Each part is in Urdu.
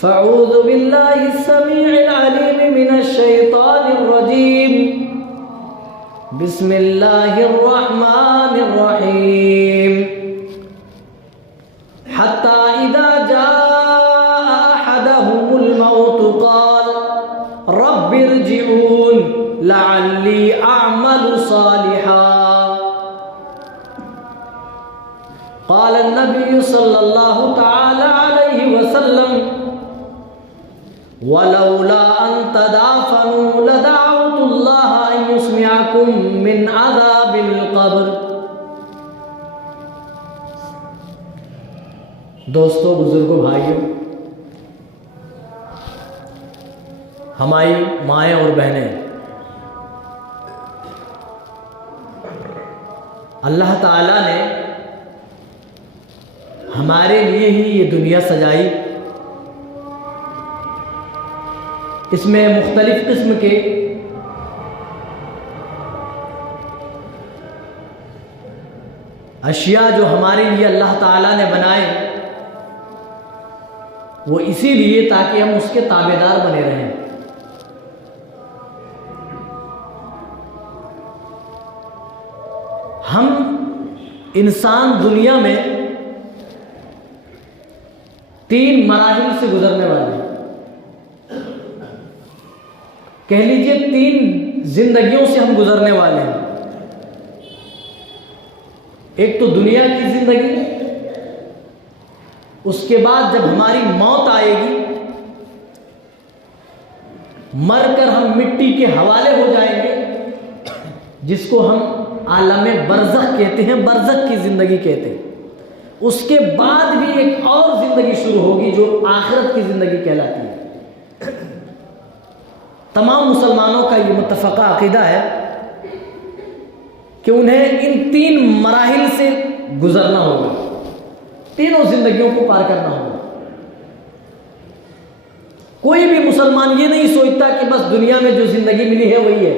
فاعوذ باللہ السمیع العلیم من الشیطان الرجیم بسم اللہ الرحمن الرحیم حتی اذا جاء احدهم الموت قال رب ارجعون لعلی اعمل صالحا قال النبي صلى الله تعالى عليه وسلم ولولا أن تدافنوا لدعوت الله أن يسمعكم من عذاب القبر. دوستو، بزرگوں، بھائیوں، ہماری مائیں اور بہنیں، اللہ تعالیٰ نے ہمارے لیے ہی یہ دنیا سجائی. اس میں مختلف قسم کے اشیاء جو ہمارے لیے اللہ تعالیٰ نے بنائے، وہ اسی لیے تاکہ ہم اس کے تابعدار بنے رہیں. ہم انسان دنیا میں 3 مراحل سے گزرنے والے ہیں. کہہ لیجئے 3 زندگیوں سے ہم گزرنے والے ہیں. ایک تو دنیا کی زندگی، اس کے بعد جب ہماری موت آئے گی، مر کر ہم مٹی کے حوالے ہو جائیں گے، جس کو ہم عالم برزخ کہتے ہیں، برزخ کی زندگی کہتے ہیں. اس کے بعد بھی ایک اور زندگی شروع ہوگی جو آخرت کی زندگی کہلاتی ہے. تمام مسلمانوں کا یہ متفقہ عقیدہ ہے کہ انہیں ان 3 مراحل سے گزرنا ہوگا، تینوں زندگیوں کو پار کرنا ہوگا. کوئی بھی مسلمان یہ نہیں سوچتا کہ بس دنیا میں جو زندگی ملی ہے وہی ہے،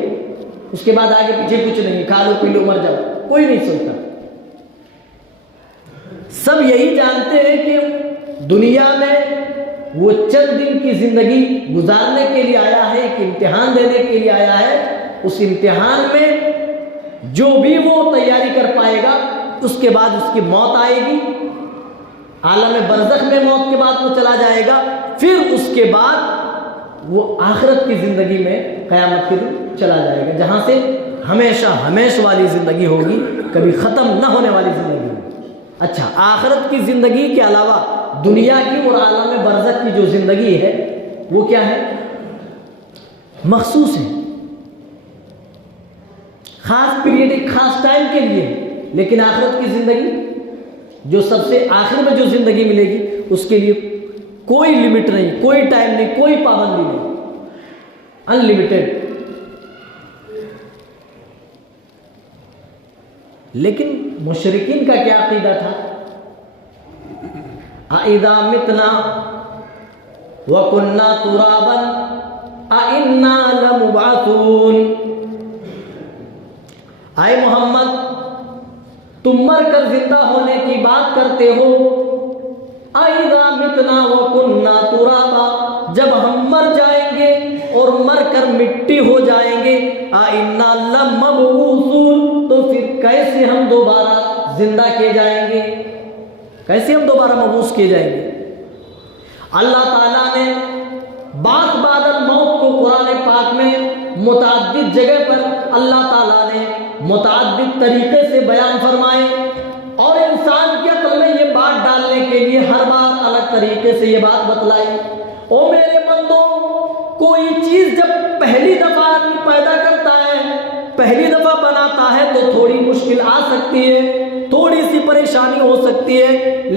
اس کے بعد آگے پیچھے کچھ نہیں، کھا لو پی لو مر جاؤ. کوئی نہیں سوچتا. سب یہی جانتے ہیں کہ دنیا میں وہ چند دن کی زندگی گزارنے کے لیے آیا ہے، ایک امتحان دینے کے لیے آیا ہے. اس امتحان میں جو بھی وہ تیاری کر پائے گا، اس کے بعد اس کی موت آئے گی. عالم برزخ میں موت کے بعد وہ چلا جائے گا. پھر اس کے بعد وہ آخرت کی زندگی میں قیامت کے دن چلا جائے گا، جہاں سے ہمیشہ ہمیشہ والی زندگی ہوگی، کبھی ختم نہ ہونے والی زندگی ہوگی. اچھا، آخرت کی زندگی کے علاوہ دنیا کی اور عالم برزخ کی جو زندگی ہے وہ کیا ہے؟ مخصوص ہے، خاص پیریڈ، ایک خاص ٹائم کے لیے. لیکن آخرت کی زندگی جو سب سے آخر میں جو زندگی ملے گی، اس کے لیے کوئی لمٹ نہیں، کوئی ٹائم نہیں، کوئی پابندی نہیں، انلمیٹڈ. لیکن مشرکین کا کیا عقیدہ تھا؟ اَإِذَا مِتْنَا وَكُنَّا تُرَابًا أَإِنَّا لَمُبْعَثُونَ. اے محمد، تم مر کر زندہ ہونے کی بات کرتے ہو. اَإِذَا مِتْنَا وَكُنَّا تُرَابًا، جب ہم مر جائیں گے اور مر کر مٹی ہو جائیں گے، أَإِنَّا لَمُبْعَثُونَ، تو پھر کیسے ہم دوبارہ زندہ کیے جائیں گے؟ کیسے ہم دوبارہ مبعوث کیے جائیں گے؟ اللہ تعالیٰ نے بعد الموت کو قرآن پاک میں متعدد جگہ پر اللہ تعالیٰ نے متعدد طریقے سے بیان فرمائے، اور انسان کی عقل میں یہ بات ڈالنے کے لیے ہر بار الگ طریقے سے یہ بات بتلائی. او میرے بندو، کوئی چیز جب پہلی دفعہ آدمی پیدا کرتا ہے، پہلی دفعہ بناتا ہے، تو تھوڑی مشکل آ سکتی ہے، تھوڑی سی پریشانی ہو سکتی ہے.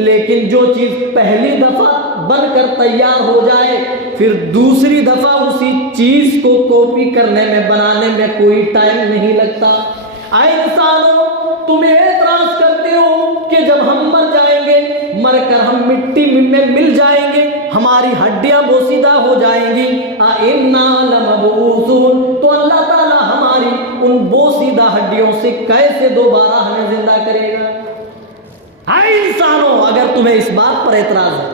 لیکن جو چیز پہلی دفعہ بن کر تیار ہو جائے، پھر دوسری دفعہ اسی چیز کو کاپی کرنے میں، بنانے میں کوئی ٹائم نہیں لگتا. اے انسانوں، تم اعتراض کرتے ہو کہ جب ہم مر جائیں گے، مر کر ہم مٹی میں مل جائیں گے، ہماری ہڈیاں بوسیدہ ہو جائیں گی، اِنَّا لَمَبْعُوثُونَ، تو اللہ تعالیٰ ہماری ان بوسیدہ ہڈیوں سے کیسے دوبارہ ہمیں زندہ کرے گا؟ اے انسانوں، اگر تمہیں اس بات پر اعتراض ہے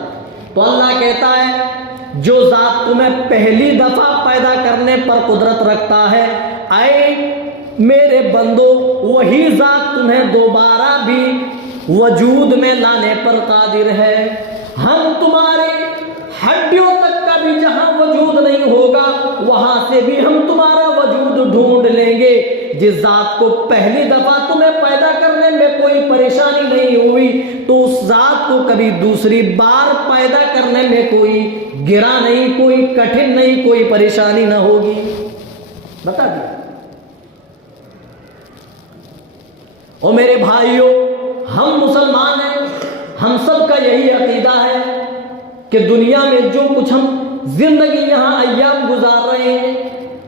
تو اللہ کہتا ہے جو ذات تمہیں پہلی دفعہ پیدا کرنے پر قدرت رکھتا ہے، اے میرے بندو وہی ذات تمہیں دوبارہ بھی وجود میں لانے پر قادر ہے۔ ہم تمہاری ہڈیوں تک کا بھی جہاں وجود نہیں ہوگا وہاں سے بھی ہم تمہارا وجود ڈھونڈ لیں گے۔ جس ذات کو پہلی دفعہ تمہیں پیدا کرنے میں کوئی پریشانی نہیں ہوئی تو اس ذات کو کبھی دوسری بار پیدا کرنے میں کوئی گرا نہیں، کوئی کٹھن نہیں، کوئی پریشانی نہ ہوگی۔ بتا دیا۔ اور میرے بھائیوں، ہم مسلمان ہیں، ہم سب کا یہی عقیدہ ہے کہ دنیا میں جو کچھ ہم زندگی یہاں ایام گزار رہے ہیں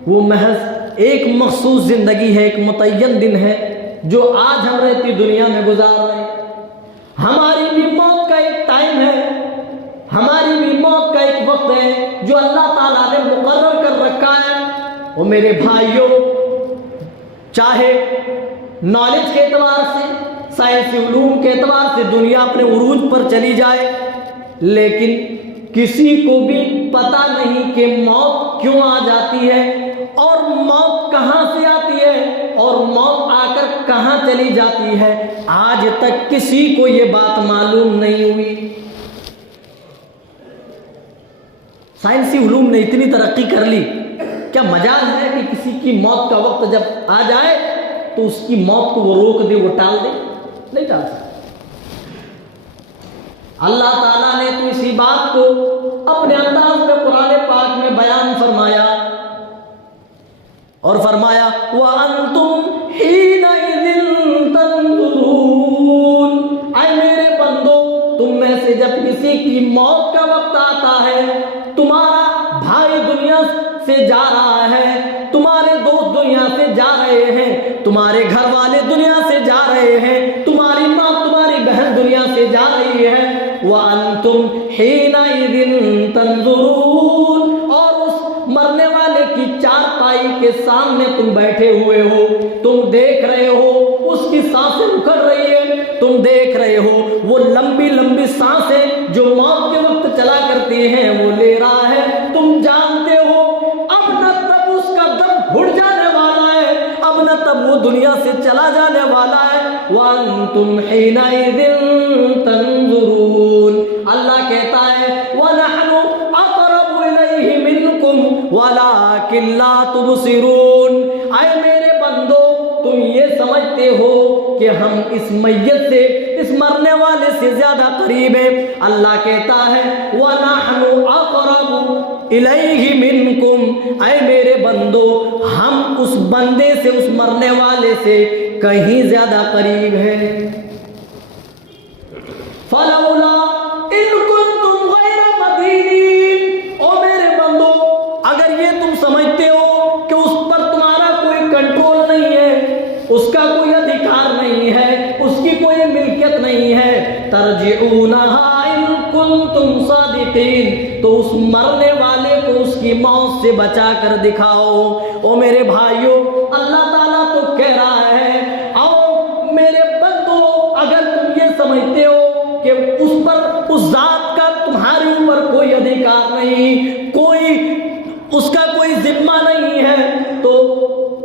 وہ محض ایک مخصوص زندگی ہے، ایک متعین دن ہے جو آج ہم رہتی دنیا میں گزار رہے ہیں۔ ہماری بھی موت کا ایک ٹائم ہے، ہماری بھی موت کا ایک وقت ہے جو اللہ تعالیٰ نے مقرر کر رکھا ہے۔ اور میرے بھائیوں، چاہے نالج کے اعتبار سے، سائنسی علوم کے اعتبار سے دنیا اپنے عروج پر چلی جائے، لیکن کسی کو بھی پتہ نہیں کہ موت کیوں آ جاتی ہے اور موت کہاں سے آتی ہے اور موت آ کر کہاں چلی جاتی ہے۔ آج تک کسی کو یہ بات معلوم نہیں ہوئی۔ سائنسی علوم نے اتنی ترقی کر لی، کیا مجال ہے کہ کسی کی موت کا وقت جب آ جائے تو اس کی موت کو وہ روک دے، وہ ٹال دے؟ نہیں ٹال سکتے۔ اللہ تعالیٰ نے تو اسی بات کو اپنے انداز میں قرآن پاک میں بیان فرمایا اور فرمایا وَأَنْتُمْ حِينَئِذٍ تَنْظُرُونَ۔ اے میرے بندو، تم میں سے جب کسی کی موت کا وقت آتا ہے، تمہارا بھائی دنیا سے جا رہا ہے، تمہارے دوست دنیا سے جا رہے ہیں، تمہارے گھر والے دنیا سے جا رہے ہیں، تمہاری ماں تمہاری بہن دنیا سے جا رہی ہے، وَأَنْتُمْ حِينَئِذٍ تَنْظُرُونَ، اور اس مرنے والے کی چارپائی کے سامنے تم بیٹھے ہوئے ہو، تم دیکھ رہے ہو اس کی سانسیں اکھڑ رہی ہے، تم دیکھ رہے ہو وہ لمبی لمبی سانسیں جو موت کے وقت چلا کرتی ہیں وہ لے رہا ہے، تم جانتے ہو اب نہ تب اس کا دم گھٹ جانے والا ہے، اب نہ تب وہ دنیا سے چلا جانے والا ہے۔ وَأَنْتُمْ حِينَئِذٍ تَنْظُرُونَ، اللہ کہتا ہے وَنَحْنُ أَقْرَبُ إِلَيْهِ مِنْكُمْ وَلَكِنْ لَا تُبْصِرُونَ۔ اے میرے بندو، تم یہ سمجھتے ہو کہ ہم اس میت سے، اس مرنے والے سے زیادہ قریب ہیں۔ اللہ کہتا ہے وَنَحْنُ أَقْرَبُ إِلَيْهِ مِنْكُمْ، اے میرے بندو ہم اس بندے سے، اس مرنے والے سے کہیں زیادہ قریب ہیں۔ فَلَوْلَا إِن كُنتُمْ غَيْرَ مَدِينِينَ، او میرے بندو اگر یہ تم سمجھتے ہو کہ اس پر تمہارا کوئی کنٹرول نہیں ہے، اس کا کوئی ادھیکار نہیں ہے، اس کی کوئی ملکیت نہیں ہے، تَرْجِعُونَهَا إِن كُنتُمْ صَادِقِينَ، تو اس مرنے والے کو اس کی موت سے بچا کر دکھاؤ۔ او میرے بھائیوں، اللہ تعالیٰ تو کہہ رہا ہے آؤ میرے بندو، اگر تم یہ سمجھتے ہو کہ اس پر، اس ذات کا تمہارے اوپر کوئی ادھیکار نہیں، کوئی اس کا کوئی ذمہ نہیں ہے، تو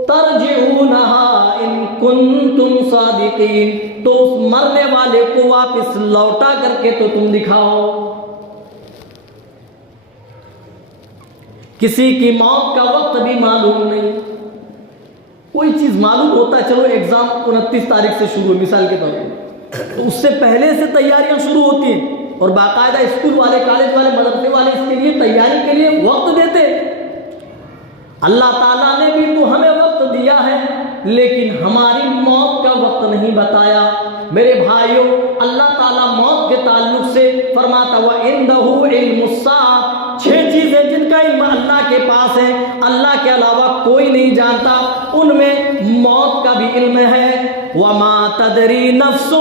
ترجعونہا ان کنتم صادقین، تو اس مرنے والے کو واپس لوٹا کر کے تو تم دکھاؤ۔ کسی کی موت کا وقت بھی معلوم نہیں، کوئی چیز معلوم ہوتا ہے، چلو ایگزام 29 تاریخ سے شروع ہے مثال کے طور پر، تو اس سے پہلے سے تیاریاں شروع ہوتی ہیں اور باقاعدہ اسکول والے، کالج والے، مدرسے والے اس کے لیے تیاری کے لیے وقت دیتے۔ اللہ تعالیٰ نے بھی تو ہمیں وقت دیا ہے لیکن ہماری موت کا وقت نہیں بتایا۔ میرے بھائیوں، اللہ تعالیٰ موت کے تعلق سے فرماتا وَعِندَهُ عِلْمُ السَّاعَةِ، 6 چیزیں جن کا علم اللہ کے پاس ہے، اللہ کے علاوہ کوئی نہیں جانتا، ان میں موت کا بھی علم ہے۔ وَمَا تَدْرِي نَفْسٌ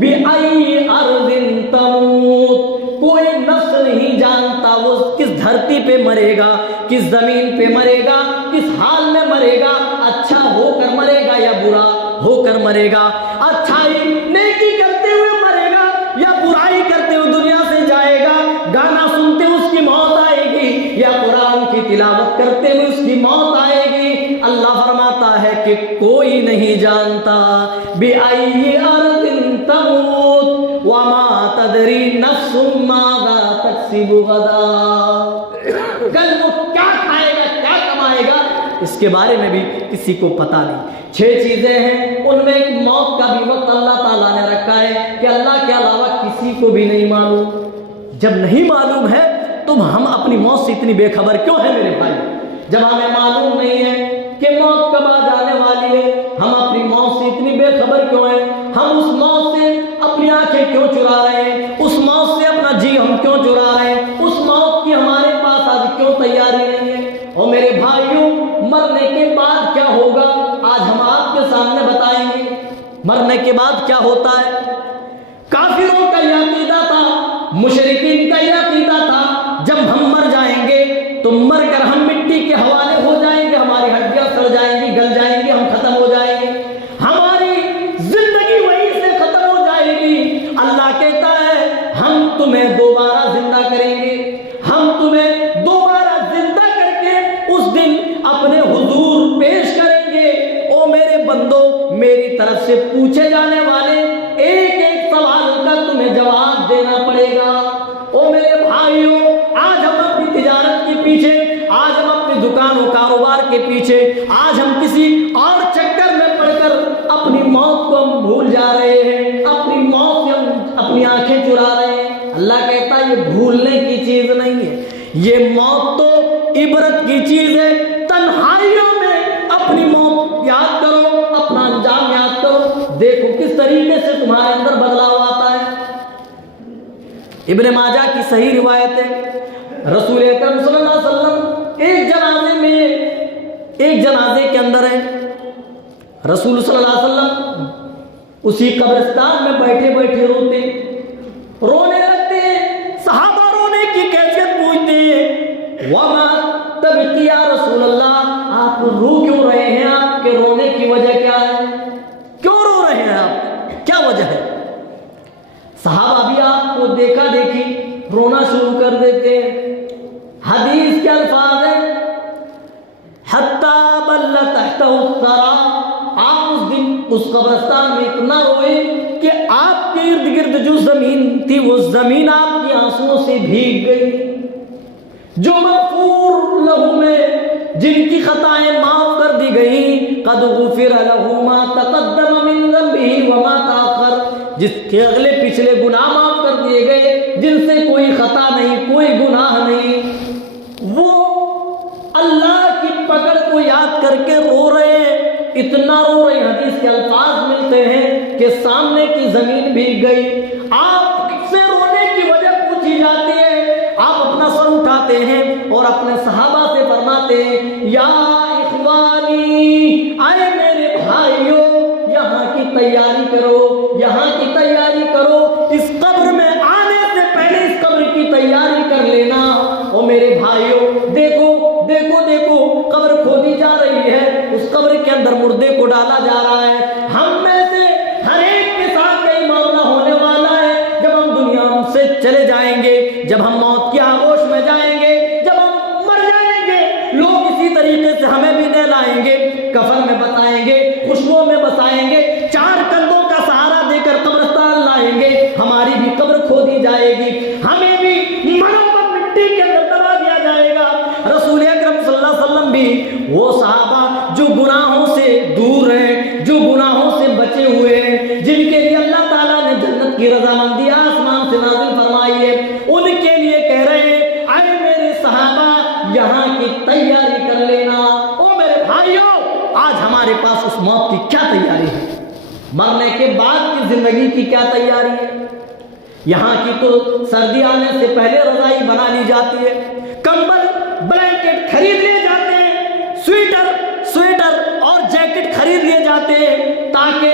بِأَيِّ أَرْضٍ تَمُوتُ، کوئی نفس نہیں جانتا وہ کس دھرتی پہ مرے گا، کس زمین پہ مرے گا، کس حال میں مرے گا، اچھا ہو کر مرے گا یا برا ہو کر مرے گا، اچھائی نیکی کرتے ہوئے مرے گا یا برائی کرتے ہوئے دنیا سے جائے گا، گانا سنتے اس کی موت آئے گی کہ کوئی نہیں جانتا بِأَيِّ أَرْضٍ تَمُوتُ وَمَا تَدْرِي نَفْسٌ مَاذَا تَكْسِبُ غَدًا، کل وہ کیا کھائے گا کیا کمائے گا اس کے بارے میں بھی کسی کو پتہ نہیں۔ 6 چیزیں ہیں، ان میں ایک موت کا بھی وقت اللہ تعالیٰ نے رکھا ہے کہ اللہ کے علاوہ کسی کو بھی نہیں معلوم۔ جب نہیں معلوم ہے تو ہم اپنی موت سے اتنی بے خبر کیوں ہیں میرے بھائی؟ جب ہمیں معلوم نہیں ہے کہ موت کب آ جانے والی ہے، ہم اپنی موت سے اتنی بے خبر کیوں ہیں؟ ہم اس موت سے اپنی آنکھیں کیوں چرا رہے ہیں؟ اس موت سے اپنا جی ہم کیوں چرا رہے ہیں؟ اس موت کی ہمارے پاس آج کیوں تیاری نہیں ہے؟ اور میرے بھائیوں، مرنے کے بعد کیا ہوگا آج ہم آپ کے سامنے بتائیں گے۔ مرنے کے بعد کیا ہوتا ہے؟ کافروں کا یہ عقیدہ تھا، مشرکین کا یہ عقیدہ تھا، جب ہم مر جائیں گے تو مر کر ہم مٹی کے حوالے ہو جائیں گے، ہماری ہڈیاں سڑ جائیں گی، گل جائیں گی، ہم ختم ہو جائیں گے، ہماری زندگی وہیں سے ختم ہو جائے گی۔ اللہ کہتا ہے ہم تمہیں دوبارہ زندہ کریں گے، ہم تمہیں دوبارہ زندہ کر کے اس دن اپنے حضور پیش کریں گے۔ او میرے بندو، میری طرف سے پوچھے جانے والے ایک ایک سوال کا تمہیں جواب دینا پڑے گا۔ او میرے بھائیوں، آج ہم اپنی تجارت کے پیچھے، آج ہم اپنی دکان و کاروبار کے پیچھے، آج ہم کسی اور چکر میں پڑ کر اپنی موت کو ہم بھول جا رہے ہیں، اپنی موت سے ہم اپنی آنکھیں چرا رہے ہیں۔ اللہ کہتا ہے یہ بھولنے کی چیز نہیں ہے، یہ موت تو عبرت کی چیز ہے۔ تنہائیوں میں اپنی موت یاد کرو، اپنا انجام یاد کرو، دیکھو کس طریقے سے تمہارے اندر بدلاؤ آتا ہے۔ ابن ماجہ کی صحیح روایت ہے، رسول اکرم صلی اللہ علیہ وسلم ایک جنازے کے اندر ہے، رسول صلی اللہ علیہ وسلم اسی قبرستان میں بیٹھے بیٹھے رونے لگتے ہیں، صحابہ رونے کی کیفیت پوچھتے ہیں، وما تبکی یا رسول اللہ، آپ رو کیوں رہے ہیں؟ آپ کے رونے کی وجہ کیا ہے؟ کیوں رو رہے ہیں آپ؟ کیا وجہ ہے؟ صحابہ بھی آپ کو دیکھا دیکھی رونا شروع کر دیتے ہیں۔ حدیث کے الفاظ ہیں حتی بل تحتہ الثری، آپ اس دن اس قبرستان میں اتنا روئے کہ آپ کے ارد گرد جو زمین تھی وہ زمین آپ کی آنسوؤں سے بھیگ گئی۔ جو مغفور لہم ہے، جن کی خطائیں معاف کر دی گئیں، قد غفر لہ ما تقدم من ذنبہ وما تاخر، جس کے اگلے پچھلے گناہ معاف کر دیے گئے، جن سے کوئی خطا نہیں، کوئی گناہ نہیں، وہ اللہ کی پکڑ کو یاد کر کے رو رہے ہیں، اتنا رو رہے ہیں، حدیث کے الفاظ ملتے ہیں کہ سامنے کی زمین بھیگ گئی۔ آپ سے رونے کی وجہ پوچھی جاتی ہے، آپ اپنا سر اٹھاتے ہیں اور اپنے صحابہ سے فرماتے ہیں، یا اخوانی، آئے میرے بھائیوں، یہاں کی تیاری کرو، یہاں کی تیاری کرو، اس قبر میں آنے سے پہلے اس قبر کی تیاری کر لینا۔ اور میرے بھائیوں، دیکھو دیکھو دیکھو، قبر کھودی جا رہی ہے، اس قبر کے اندر مردے کو ڈالا جا رہا ہے۔ ہم میں سے ہر ایک کے ساتھ یہی معاملہ ہونے والا ہے، جب ہم دنیا سے چلے جائیں گے، جب ہم موت کی آغوش میں جائیں گے، جب ہم مر جائیں گے، لوگ اسی طریقے سے ہمیں بھی نہلائیں گے، کفن میں بسائیں گے، خوشبو میں بسائیں گے، 4 کندھوں کا سہارا دے کر قبرستان لائیں گے، ہماری بھی قبر کھودی جائے گی، ہمیں بھی مرمت مٹی کے اندر دبا دیا جائے گا۔ رسول اکرم صلی اللہ علیہ وسلم بھی وہ صحابہ جو گناہوں سے دور ہیں، جو گناہوں سے بچے ہوئے ہیں، جن کے لیے اللہ تعالیٰ نے جنت کی رضامندی آسمان سے نازل فرمائی ہے، ان کے لیے کہہ رہے ہیں، اے میرے صحابہ، یہاں کی تیاری کر لینا۔ او میرے بھائیوں، آج ہمارے پاس اس موت کی کیا تیاری ہے؟ مرنے کے بعد کی زندگی کی کیا تیاری ہے؟ یہاں کی تو سردی آنے سے پہلے رضائی بنا لی جاتی ہے، کمبل بلینکٹ خرید لیے جاتے ہیں، سویٹر اور جیکٹ خرید لیے جاتے ہیں، تاکہ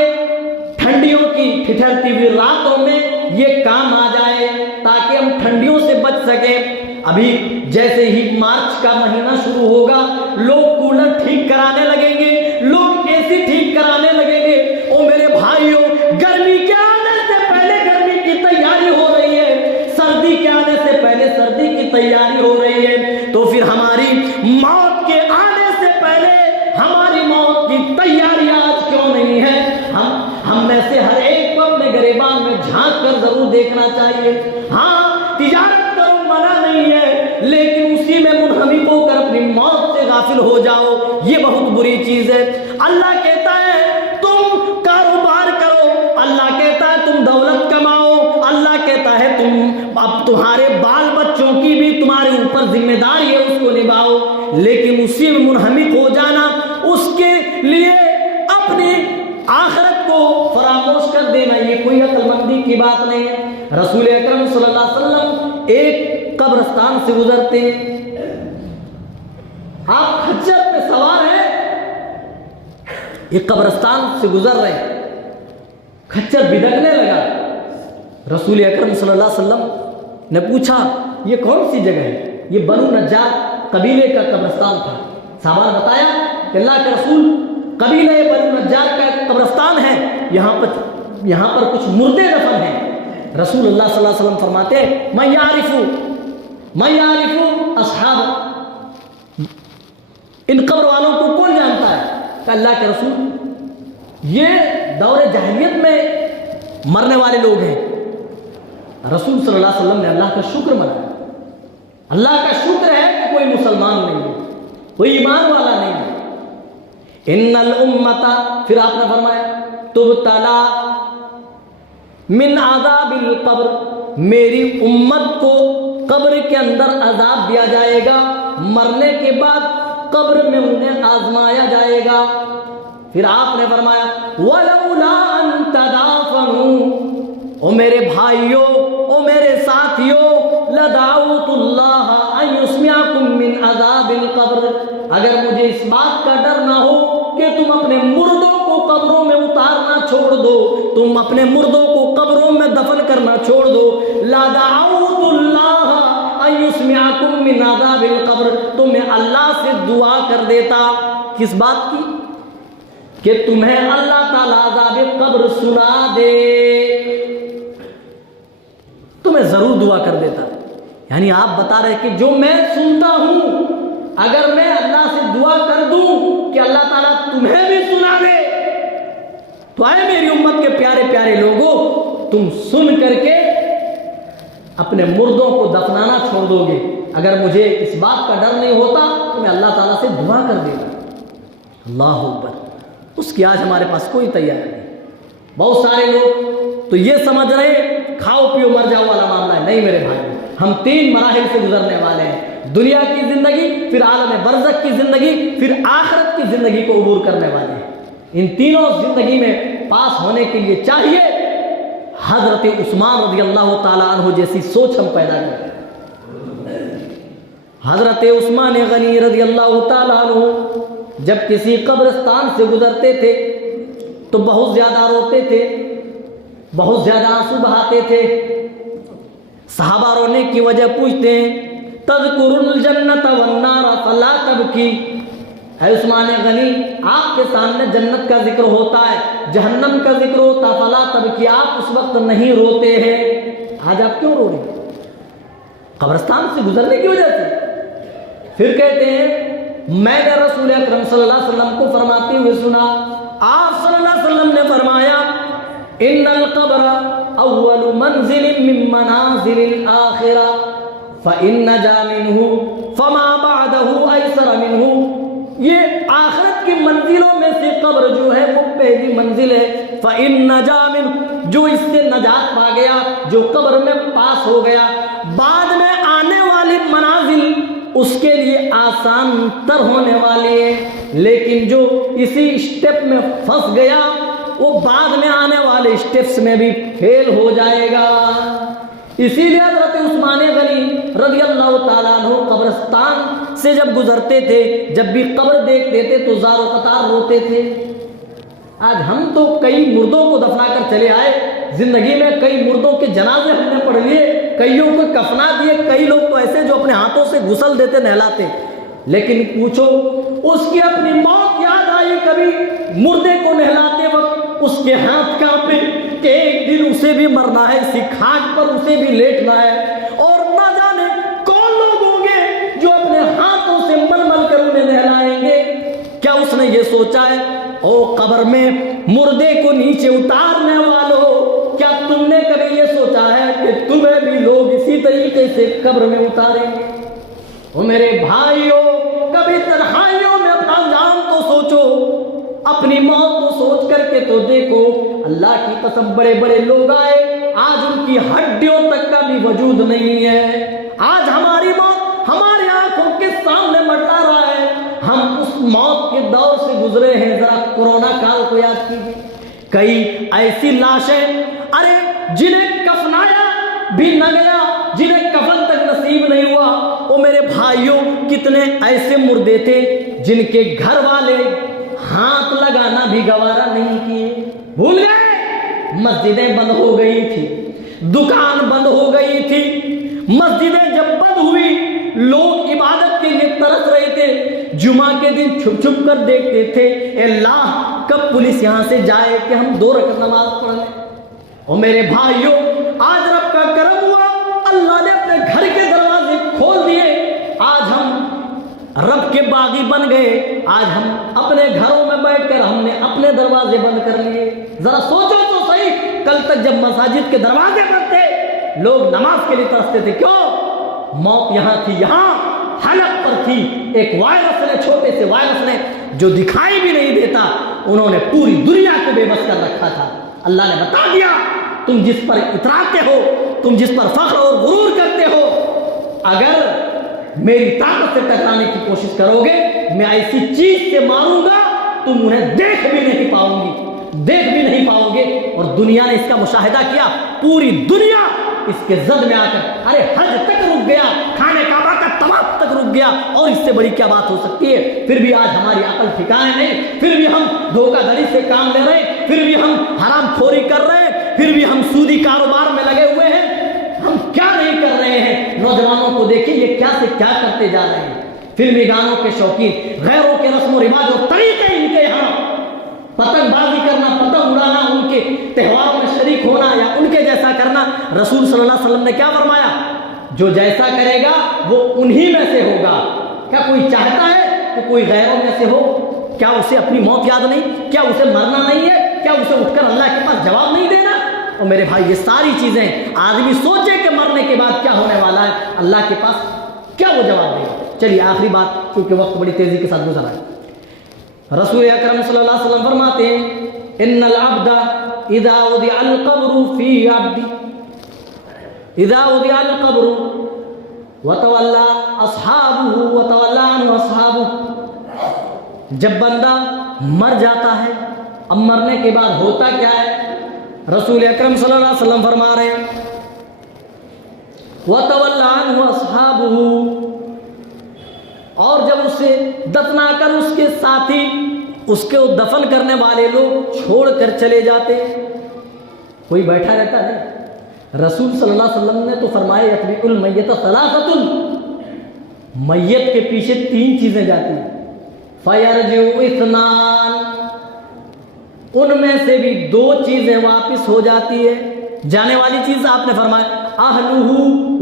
ٹھنڈیوں کی ٹھٹھرتی ہوئی راتوں میں یہ کام آ جائے، تاکہ ہم ٹھنڈیوں سے بچ سکیں۔ ابھی جیسے ہی مارچ کا مہینہ شروع ہوگا، لوگ کولر ٹھیک کرانے لگیں گے، لوگ اے سی ٹھیک کرانے لگیں گے۔ او میرے بھائیوں، گرمی کے آنے سے پہلے گرمی کی تیاری ہو رہی ہے، سردی کے آنے سے پہلے سردی کی تیاری ہو رہی ہے، تو پھر ہماری موت کے آنے سے پہلے ہماری موت کی تیاری دیکھنا چاہیے. ہاں تجارت کرو منع نہیں ہے، لیکن اسی میں منہمک ہو کر اپنی موت سے غافل ہو جاؤ، یہ بہت بری چیز ہے. اللہ کہتا ہے تم کاروبار کرو، اللہ کہتا ہے تم دولت کماؤ، اللہ کہتا ہے تم اب تمہارے بال بچوں کی بھی تمہارے اوپر ذمہ داری ہے، اس کو نبھاؤ، لیکن اسی میں منہمک ہو جانا، اس کے لیے اپنی آخرت کو فراموش کر دینا، یہ کوئی عقل مندی کی بات نہیں ہے. رسول اکرم صلی اللہ علیہ وسلم ایک قبرستان سے گزرتے ہیں، آپ کھچر پہ سوار ہیں، ایک قبرستان سے گزر رہے ہیں، کھچر بھدکنے لگا. رسول اکرم صلی اللہ علیہ وسلم نے پوچھا یہ کون سی جگہ ہے؟ یہ بنو نجار قبیلے کا قبرستان تھا. صحابہ نے بتایا کہ اللہ کے رسول قبیلے بنو نجار کا قبرستان ہے، یہاں پر کچھ مردے دفن ہیں. رسول اللہ صلی اللہ علیہ وسلم فرماتے میں یعرف اصحاب، ان قبر والوں کو کون جانتا ہے؟ کہ اللہ کے رسول یہ دور جاہلیت میں مرنے والے لوگ ہیں. رسول صلی اللہ علیہ وسلم نے اللہ کا شکر منایا. اللہ کا شکر ہے کہ کوئی مسلمان نہیں ہے، کوئی ایمان والا نہیں ہے. ان الامۃ، پھر آپ نے فرمایا تبتلا من عذاب القبر، میری امت کو قبر کے اندر عذاب دیا جائے گا، مرنے کے بعد قبر میں انہیں آزمایا جائے گا. پھر آپ نے فرمایا ولولا ان تدافنوا، او میرے بھائیوں، او میرے ساتھیوں، لدعوت اللہ ان یسمعکم من عذاب القبر، اگر مجھے اس بات کا ڈر نہ ہو کہ تم اپنے مردوں کو قبروں میں اتارنا چھوڑ دو، تم اپنے مردوں کو قبروں میں دفن کرنا چھوڑ دو، لدعوت اللہ ان یسمعکم من عذاب القبر، تو میں اللہ سے دعا کر دیتا کس بات کی؟ کہ تمہیں اللہ تعالیٰ عذاب قبر سنا دے، تو میں ضرور دعا کر دیتا. یعنی آپ بتا رہے کہ جو میں سنتا ہوں، اگر میں اللہ سے دعا کر دوں کہ اللہ تعالیٰ تمہیں بھی سنا دے، تو آئے میری امت کے پیارے پیارے لوگوں، تم سن کر کے اپنے مردوں کو دفنانا چھوڑ دو گے. اگر مجھے اس بات کا ڈر نہیں ہوتا تو میں اللہ تعالیٰ سے دعا کر دیتا. اللہ اکبر. اس کی آج ہمارے پاس کوئی تیاری نہیں. بہت سارے لوگ تو یہ سمجھ رہے کھاؤ پیو مر جاؤ والا معاملہ ہے. نہیں میرے بھائی، ہم 3 مراحل سے گزرنے والے ہیں، دنیا کی زندگی، پھر عالم برزخ کی زندگی، پھر آخرت کی زندگی کو عبور کرنے والے ہیں. ان تینوں زندگی میں پاس ہونے کے لیے چاہیے حضرت عثمان رضی اللہ تعالیٰ عنہ جیسی سوچ ہم پیدا کریں. حضرت عثمان غنی رضی اللہ تعالیٰ عنہ جب کسی قبرستان سے گزرتے تھے تو بہت زیادہ روتے تھے، بہت زیادہ آنسو بہاتے تھے. صحابہ رونے کی وجہ پوچھتے ہیں تذکر الجنت والنار فلا تبکی، اے عثمان غنی آپ کے سامنے جنت کا ذکر ہوتا ہے، جہنم کا ذکر ہوتا، فلا تبکی، آپ اس وقت نہیں روتے ہیں. آج آپ کیوں رو رہے ہیں؟ قبرستان سے گزرنے کی وجہ سے. پھر کہتے ہیں میں نے رسول اکرم صلی اللہ علیہ وسلم کو فرماتے ہوئے سنا، آپ صلی اللہ علیہ وسلم نے فرمایا ان القبر اول منزل من منازل الاخرہ فان نجا منہ فما بعده ایسر منہ. یہ آخرت کی منزلوں میں سے قبر جو ہے وہ پہلی منزل ہے. فان نجا منہ، جو اس سے نجات پا گیا، جو قبر میں پاس ہو گیا، بعد میں آنے والی منازل اس کے لیے آسان تر ہونے والی ہے. لیکن جو اسی اسٹیپ میں پھنس گیا وہ بعد میں آنے والے اسٹیپس میں بھی فیل ہو جائے گا. اسی لیے حضرت عثمان غنی رضی اللہ تعالیٰ عنہ قبرستان سے جب گزرتے تھے، جب بھی قبر دیکھتے تھے تو زار و قطار روتے تھے. آج ہم تو کئی مردوں کو دفنا کر چلے آئے، زندگی میں کئی مردوں کے جنازے ہم نے پڑھ لیے، کئیوں کو کفنا دیے، کئی لوگ تو ایسے جو اپنے ہاتھوں سے غسل دیتے نہلاتے. لیکن پوچھو اس کی اپنی موت یاد آئی کبھی؟ مردے کو نہلاتے وقت اس کے ہاتھ کانپے کہ ایک دن اسے بھی مرنا ہے، اسی کھاٹ پر اسے بھی لیٹنا ہے. اور نہ جانے کون لوگ ہوں گے جو اپنے ہاتھوں سے مل مل کر انہیں نہلائیں گے. کیا اس نے یہ سوچا ہے او قبر میں مردے کو نیچے اتارنے والوں، کیا تم نے کبھی یہ سوچا ہے کہ تمہیں بھی لوگ اسی طریقے سے قبر میں اتاریں گے۔ اور میرے بھائیوں، کبھی تنہائیوں میں اپنا انجام تو سوچو، اپنی موت کو سوچ کر کے تو دیکھو۔ اللہ کی قسم بڑے بڑے لوگ آئے، آج ان کی ہڈیوں تک کا بھی وجود نہیں ہے۔ آج ہماری موت ہماری آنکھوں کے سامنے منڈلا رہا ہے، ہم اس موت کے دور سے گزرے ہیں۔ ذرا کورونا کال کو یاد کیجیے، کئی ایسی لاشیں، ارے جنہیں کفنایا بھی نہ گیا، جنہیں کفن تک نصیب نہیں ہوا۔ وہ میرے بھائیوں، کتنے ایسے مردے تھے جن کے گھر والے ہاتھ لگانا بھی گوارا نہیں کیے، بھول گئے۔ مسجدیں بند ہو گئی تھی، دکان بند ہو گئی تھی۔ مسجدیں جب بند ہوئی، لوگ عبادت کے لیے ترس رہے تھے، جمعہ کے دن چھپ چھپ کر دیکھتے تھے، اے اللہ کب پولیس یہاں سے جائے کہ ہم 2 رکعت نماز پڑھ لیں۔ اور میرے بھائیوں، آج رب کا کرم ہوا، اللہ نے اپنے گھر کے دروازے کھول دیے۔ آج ہم رب کے باغی بن گئے۔ آج ہم اپنے گھروں میں بیٹھ کر ہم نے اپنے دروازے بند کر لیے۔ ذرا سوچو تو صحیح، کل تک جب مساجد کے دروازے بند تھے، لوگ نماز کے لیے ترستے تھے، کیوں؟ موت یہاں تھی، یہاں حلق پر تھی۔ ایک وائرس نے، چھوٹے سے وائرس نے جو دکھائی بھی نہیں دیتا، انہوں نے پوری دنیا کو بے بس کر رکھا تھا۔ اللہ نے بتا دیا، تم جس پر اتراتے ہو، تم جس پر فخر اور غرور کرتے ہو، اگر میری طاقت سے ٹکرانے کی کوشش کرو گے، میں ایسی چیز سے ماروں گا تم انہیں دیکھ بھی نہیں پاؤ گی، دیکھ بھی نہیں پاؤ گے۔ اور دنیا نے اس کا مشاہدہ کیا، پوری دنیا اس کے زد میں آ کر، ارے حج تک رک گیا، خانہ کعبہ کا طواف تک رک گیا، اور اس سے بڑی کیا بات ہو سکتی ہے؟ پھر بھی آج ہماری عقل ٹھکانے نہیں، پھر بھی ہم دھوکہ دھڑی سے کام لے رہے ہیں، پھر بھی ہم حرام خوری کر رہے ہیں، پھر بھی ہم سودی کاروبار میں لگے ہوئے ہیں۔ ہم کیا نہیں کر رہے ہیں؟ نوجوانوں کو دیکھیں، یہ کیا سے کیا کرتے جا رہے ہیں۔ فلمی گانوں کے شوقین، غیروں کے رسم و رواج اور طریقے ان کے یہاں، پتنگ بازی کرنا، پتنگ اڑانا، ان کے تہواروں میں شریک ہونا یا ان کے جیسا کرنا۔ رسول صلی اللہ علیہ وسلم نے کیا فرمایا؟ جو جیسا کرے گا وہ انہی میں سے ہوگا۔ کیا کوئی چاہتا ہے کہ کوئی غیروں میں سے ہو؟ کیا اسے اپنی موت یاد نہیں؟ کیا اسے مرنا نہیں ہے؟ کیا اسے اٹھ کر اللہ کے پاس جواب نہیں دینا؟ اور میرے بھائی، یہ ساری چیزیں آدمی سوچے کہ مرنے کے بعد کیا ہونے والا ہے، اللہ کے پاس کیا وہ جواب دے گا۔ چلیے آخری بات، کیونکہ وقت بڑی تیزی کے ساتھ گزر ہے۔ رسول اکرم صلی اللہ علیہ وسلم فرماتے ہیں، ان العبد اذا وضع القبر فی عبد اذا وضع القبر وتولى اصحابه وتولى عنه اصحابه، جب بندہ مر جاتا ہے، اب مرنے کے بعد ہوتا کیا ہے؟ رسول اکرم صلی اللہ علیہ وسلم فرما رہے ہیں، وتولى عنه اصحابه، اور جب اسے دفنا کر اس کے ساتھی، اس کے دفن کرنے والے لوگ چھوڑ کر چلے جاتے، کوئی بیٹھا رہتا ہے؟ رسول صلی اللہ علیہ وسلم نے تو فرمایا، یتبع المیت ثلاثۃ، میت کے پیچھے 3 چیزیں جاتی ہیں، فیرجع اثنان، ان میں سے بھی 2 چیزیں واپس ہو جاتی ہے۔ جانے والی چیز آپ نے فرمایا، اہلہ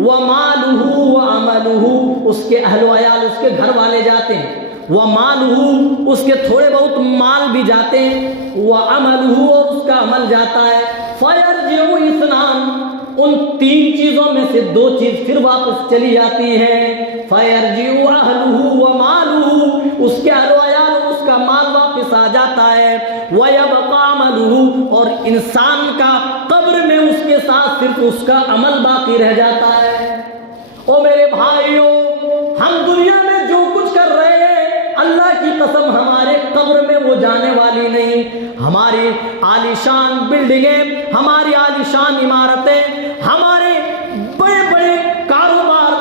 و مالہ و عملہ، اس کے اہل و عیال، اس کے گھر والے جاتے ہیں، و مالہ، اس کے تھوڑے بہت مال بھی جاتے ہیں، و عملہ، اور اس کا عمل جاتا ہے۔ فیرجع اثنان، ان 3 چیزوں میں سے 2 چیز پھر واپس چلی جاتی ہیں۔ فیرجع اہلہ و مالہ، اس کے اہل و عیال، اس کا مال واپس آ جاتا ہے۔ ویبقى عملہ، اور انسان کا قبر میں اس کے ساتھ صرف اس کا عمل باقی رہ جاتا ہے۔ او میرے بھائیوں، ہم دنیا میں جو کچھ کر رہے ہیں، اللہ کی قسم ہمارے قبر میں وہ جانے والی نہیں۔ ہماری عالیشان بلڈنگیں، ہماری عالیشان عمارتیں، ہمارے بڑے بڑے کاروبار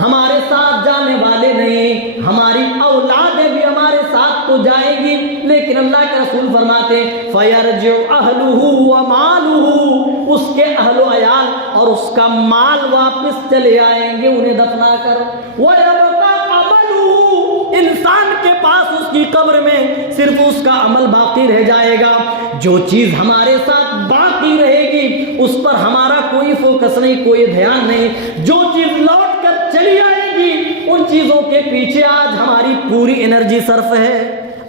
ہمارے ساتھ جانے والے نہیں۔ ہماری اولادیں بھی ہمارے ساتھ تو جائیں گی، لیکن اللہ کے رسول فرماتے ہیں، فیرجع اہلہ و مالہ، اس کے اہل و عیال اور اس کا مال واپس چلے آئیں گے انہیں دفنا کر۔ وَيَبْقَى عَمَلُهُ، انسان کے پاس اس کی قبر میں صرف اس کا عمل باقی رہ جائے گا۔ جو چیز ہمارے ساتھ باقی رہے گی اس پر ہمارا کوئی فوکس نہیں، کوئی دھیان نہیں۔ جو چیز لوٹ کر چلی آئے گی، ان چیزوں کے پیچھے آج ہماری پوری انرجی صرف ہے۔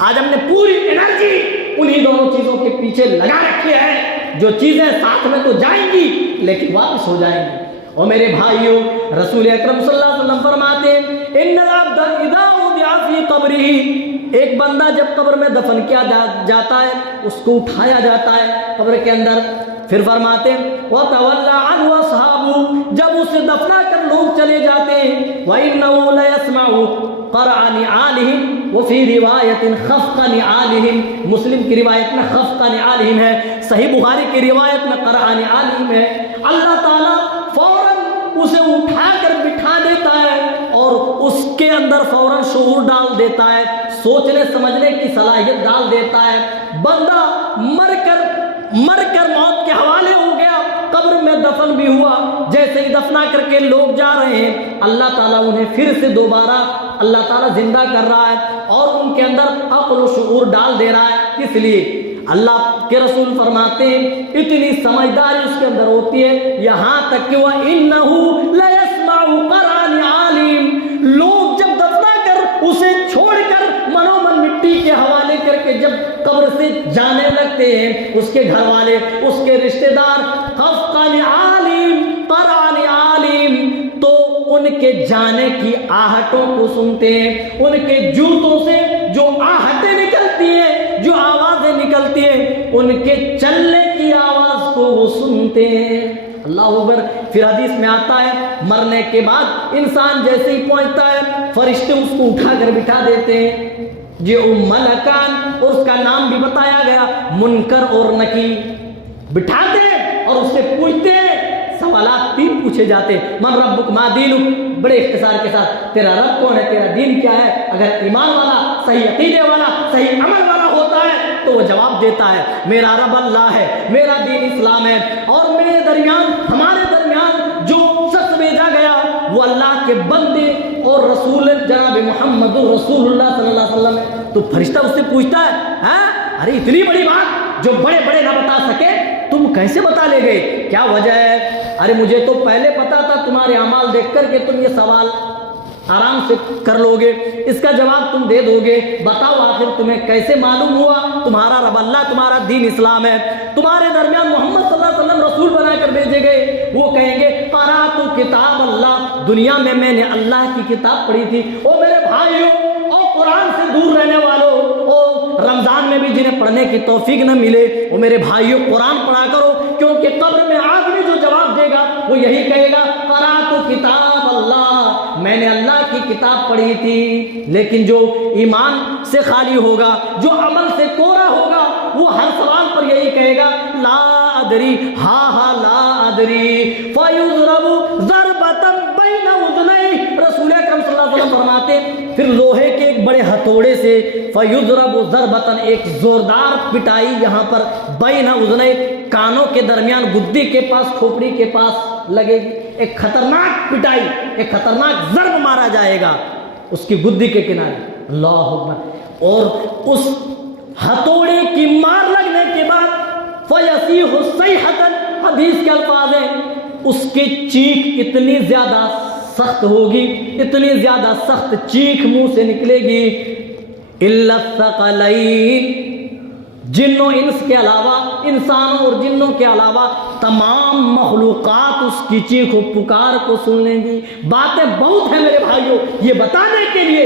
آج ہم نے پوری انرجی انہی دونوں چیزوں کے پیچھے لگا رکھی ہے، جو چیزیں ساتھ میں تو جائیں گی لیکن واپس ہو جائیں گی۔ اور میرے بھائیوں، رسول اکرم صلی اللہ علیہ وسلم فرماتے ہیں ان العبد اذا وضع فی قبرہ، ایک بندہ جب قبر میں دفن کیا جاتا ہے، اس کو اٹھایا جاتا ہے قبر کے اندر، پھر فرماتے ہیں وَتَوَلَّى عَنْهُ أَصْحَابُهُ، جب اسے دفنا کر لوگ چلے جاتے ہیں وَإِنَّهُ لَيَسْمَعُ قَرْعَ نِعَالِهِمْ وَفِي رِوَایَةٍ خَفْقَ نِعَالِهِمْ، مسلم کی روایت میں خَفْقَ نِعَالِهِمْ ہے، صحیح بخاری کی روایت میں قَرْعَ نِعَالِهِمْ ہے۔ اللہ تعالیٰ فوراً اسے اٹھا کر بٹھا دیتا ہے اور اس کے اندر فوراً شعور ڈال دیتا ہے، سوچنے سمجھنے کی صلاحیت ڈال دیتا ہے۔ بندہ مر کر موت کے حوالے ہو گیا، قبر میں دفن بھی ہوا، جیسے ہی دفنا کر کے لوگ جا رہے ہیں اللہ تعالیٰ انہیں پھر سے دوبارہ اللہ تعالیٰ زندہ کر رہا ہے اور ان کے اندر عقل و شعور ڈال دے رہا ہے۔ اس لیے اللہ کے رسول فرماتے ہیں اتنی سمجھداری اس کے اندر ہوتی ہے، یہاں تک کہ وَإِنَّهُ لَيَسْمَعُ قَرْعَ نِعَالِهِمْ، لوگ جب دفنا کر اسے چھوڑ کر منومن مٹی کے حوالے کر کے جب قبر سے جانے لگتے ہیں، اس کے گھر والے، اس کے رشتہ دار خَفْقَ نِعَالِهِمْ قَرْعَ نِعَالِهِمْ، تو ان کے جانے کی آہٹوں کو سنتے ہیں، ان کے جوتوں سے جو آہٹیں نکلتی ہیں، جو آوازیں نکلتی ہیں، ان کے چلنے کی آواز کو وہ سنتے ہیں۔ اللہ اکبر۔ پھر حدیث میں آتا ہے مرنے کے بعد انسان جیسے ہی پہنچتا ہے فرشتے اس کو اٹھا کر بٹھا دیتے ہیں، جو ملکان، اور اس کا نام بھی بتایا گیا منکر اور نکیر، بٹھاتے اور اس سے پوچھتے ہیں، سوالات 3 پوچھے جاتے، من ربک ما دینک، بڑے اختصار کے ساتھ تیرا رب کون ہے، تیرا دین کیا ہے۔ اگر ایمان والا، صحیح عقیدے والا، صحیح عمل والا ہوتا ہے تو وہ جواب دیتا ہے میرا رب اللہ ہے، میرا دین اسلام ہے، اور میرے درمیان، ہمارے درمیان جو شخص بھیجا گیا وہ اللہ کے بندے اور رسول جناب محمد رسول اللہ صلی اللہ علیہ وسلم ہے۔ تو فرشتہ اس سے پوچھتا ہے ارے اتنی بڑی بات جو بڑے بڑے نہ بتا سکے تم کیسے بتا لے گئے، کیا وجہ ہے؟ ارے مجھے تو پہلے پتا تھا تمہارے اعمال دیکھ کر کے تم یہ سوال آرام سے کر لو گے، اس کا جواب تم دے دو گے، بتاؤ آخر تمہیں کیسے معلوم ہوا تمہارا رب اللہ، تمہارا دین اسلام ہے، تمہارے درمیان محمد صلی اللہ علیہ وسلم رسول بنا کر بھیجے گئے؟ وہ کہیں گے قرأت کتاب اللہ، دنیا میں نے اللہ کی کتاب پڑھی تھی۔ او میرے بھائیوں، او قرآن سے دور رہنے والوں، او رمضان میں بھی جنہیں پڑھنے کی توفیق نہ ملے، او میرے بھائیوں قرآن پڑھا کرو، کیونکہ قبر میں آدمی جو جواب دے گا وہ یہی کہے گا قرأت کتاب اللہ، میں نے اللہ کی کتاب پڑھی تھی۔ لیکن جو ایمان سے خالی ہوگا، جو عمل سے کوڑا ہوگا، وہ ہر سوال پر یہی کہے گا لا ادری، ہاں لا ادری، فیضرب ضربۃ بین اذنیہ، رسول اکرم صلی اللہ علیہ وسلم فرماتے پھر لوہے کے ایک بڑے ہتھوڑے سے فیضرب ضربۃ، ایک زوردار پٹائی یہاں پر بین اذنیہ، کانوں کے درمیان، گدی کے پاس، کھوپڑی کے پاس لگے گی، ایک خطرناک پٹائی، ایک خطرناک ضرب مارا جائے گا اس کی گدی کے کنارے، اللہ اکبر۔ اور اس ہتھوڑے کی مار لگنے کے بعد فَيَصِيحُ صَيْحَةً، حدیث کے الفاظ ہیں اس کی چیخ اتنی زیادہ سخت ہوگی، اتنی زیادہ سخت چیخ منہ سے نکلے گی، إِلَّا الثَّقَلَيْنِ، جنوں انس کے علاوہ، انسانوں اور جنوں کے علاوہ تمام مخلوقات اس کی چیخ و پکار کو سن لیں گی۔ باتیں بہت ہیں میرے بھائیوں یہ بتانے کے لیے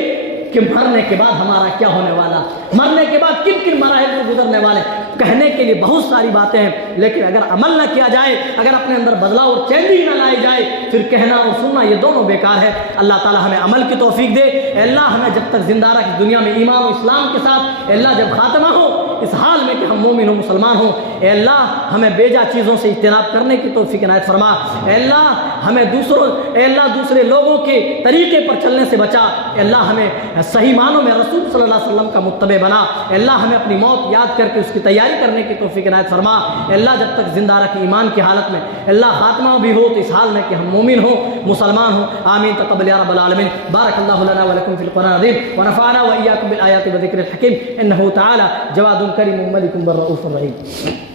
کہ مرنے کے بعد ہمارا کیا ہونے والا، مرنے کے بعد کن کن مراحل سے گزرنے والے، کہنے کے لیے بہت ساری باتیں ہیں، لیکن اگر عمل نہ کیا جائے، اگر اپنے اندر بدلاؤ اور چینجنگ نہ لائی جائے، پھر کہنا اور سننا یہ دونوں بیکار ہے۔ اللہ تعالی ہمیں عمل کی توفیق دے۔ اے اللہ ہمیں جب تک زندہ رکھ دنیا میں ایمان و اسلام کے ساتھ، اے اللہ جب خاتمہ ہو اس حال میں کہ ہم مومن ہوں، مسلمان ہوں، اے اللہ ہمیں بیجا چیزوں سے اجتناب کرنے کی توفیق عنایت فرما۔ اے اللہ ہمیں دوسرے لوگوں کے طریقے پر چلنے سے بچا۔ اے اللہ ہمیں صحیح معنوں میں رسول صلی اللہ علیہ وسلم کا متبع بنا۔ اے اللہ ہمیں اپنی موت یاد کر کے اس کی تیاری کرنے کی توفیق عنایت فرما۔ اے اللہ جب تک زندہ رکھ ایمان کی حالت میں، اے اللہ خاتمہ بھی ہو تو اس حال میں کہ ہم مومن ہوں، مسلمان ہوں۔ آمین تقبل یا رب العالمین۔ بارک اللہ لنا ولکم فی القرآن العظیم ونفعنا وإياكم بالآیات والذکر الحکیم، انہ تعالی جواد کریم ملک بر رؤوف رحیم۔